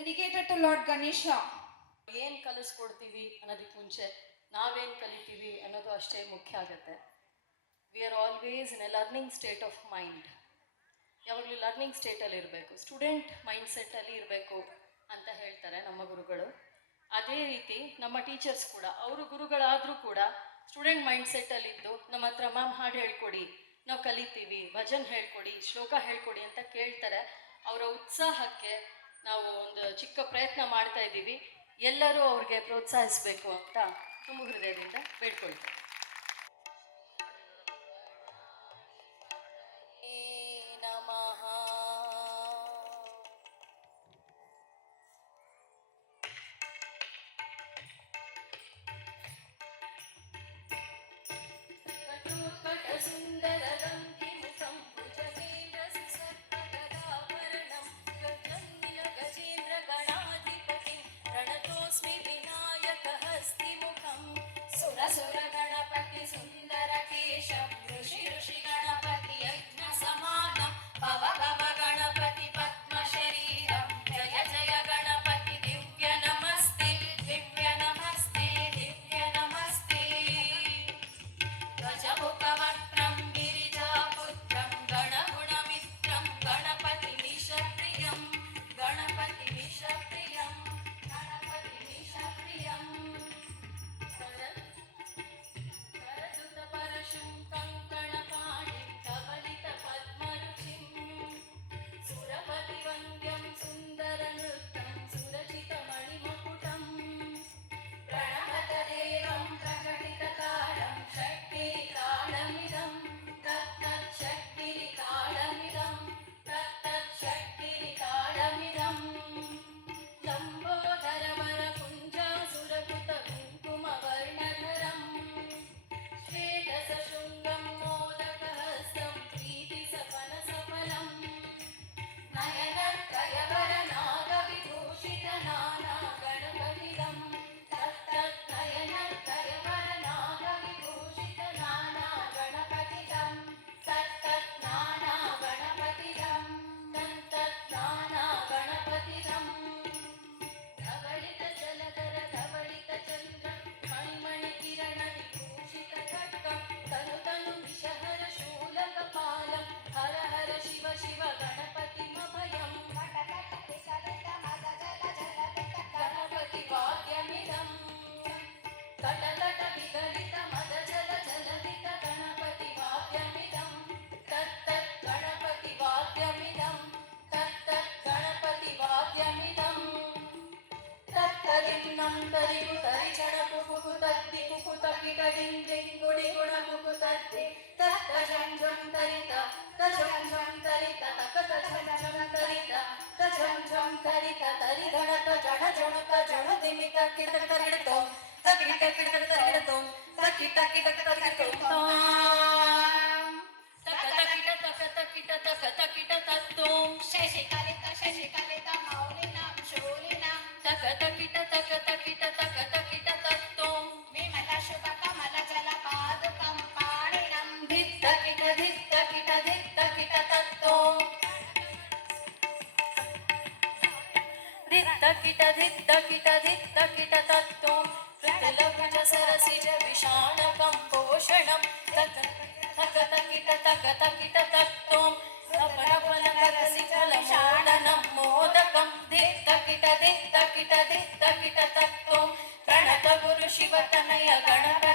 Dedicated to Lord Ganesha. ಏನು ಕಲಿಸ್ಕೊಡ್ತೀವಿ ಅನ್ನೋದಕ್ಕೆ ಮುಂಚೆ ನಾವೇನು ಕಲಿತೀವಿ ಅನ್ನೋದು ಅಷ್ಟೇ ಮುಖ್ಯ ಆಗುತ್ತೆ. We are always in a learning state of mind. ಯಾವಾಗಲೂ ಲರ್ನಿಂಗ್ ಸ್ಟೇಟಲ್ಲಿ ಇರಬೇಕು, ಸ್ಟೂಡೆಂಟ್ ಮೈಂಡ್ಸೆಟ್ಟಲ್ಲಿ ಇರಬೇಕು ಅಂತ ಹೇಳ್ತಾರೆ ನಮ್ಮ ಗುರುಗಳು. ಅದೇ ರೀತಿ ನಮ್ಮ ಟೀಚರ್ಸ್ ಕೂಡ, ಅವರು ಗುರುಗಳಾದರೂ ಕೂಡ ಸ್ಟೂಡೆಂಟ್ ಮೈಂಡ್ಸೆಟ್ಟಲ್ಲಿದ್ದು ನಮ್ಮ ಹತ್ರ ಮ್ಯಾಮ್ ಹಾಡು ಹೇಳ್ಕೊಡಿ, ನಾವು ಕಲಿತೀವಿ, ಭಜನ್ ಹೇಳ್ಕೊಡಿ, ಶ್ಲೋಕ ಹೇಳ್ಕೊಡಿ ಅಂತ ಕೇಳ್ತಾರೆ. ಅವರ ಉತ್ಸಾಹಕ್ಕೆ ನಾವು ಒಂದು ಚಿಕ್ಕ ಪ್ರಯತ್ನ ಮಾಡ್ತಾ ಇದ್ದೀವಿ. ಎಲ್ಲರೂ ಅವ್ರಿಗೆ ಪ್ರೋತ್ಸಾಹಿಸಬೇಕು ಅಂತ ತುಂಬ ಹೃದಯದಿಂದ ಬೇಡ್ಕೊಳ್ತೀವಿ. ನಮಃ. ಸುರ ಗಣಪತಿ ಸುಂದರ ಕೇಶಂ ಋಷಿ ಋಷಿ ಗಣಪತಿ ಯಜ್ಞ ಸಮಾನಂ ಭವ ಭವ ಗಣಪತಿ ಪದ್ಮ ಶರೀರಂ ಜಯ ಜಯ ಗಣಪತಿ ದಿವ್ಯ ನಮಸ್ತೆ ದಿವ್ಯ ನಮಸ್ತೆ ದಿವ್ಯ ನಮಸ್ತೆ ಧ್ವಜಮುಖವಕ್ತ್ರಂ ಗಿರಿಜಾಪುತ್ರಂ ಗಣಗುಣ ಮಿತ್ರಂ ಗಣಪತಿ ವಿಷಪ್ರಿಯಂ ಗಣಪತಿ ವಿಷಪ್ರಿಯಂ ಗಣಪತಿ ವಿಷಪ್ರಿಯಂ ಪ್ರಣತ ಗುರು ಶಿವತನಯ ಗಣಪತಿ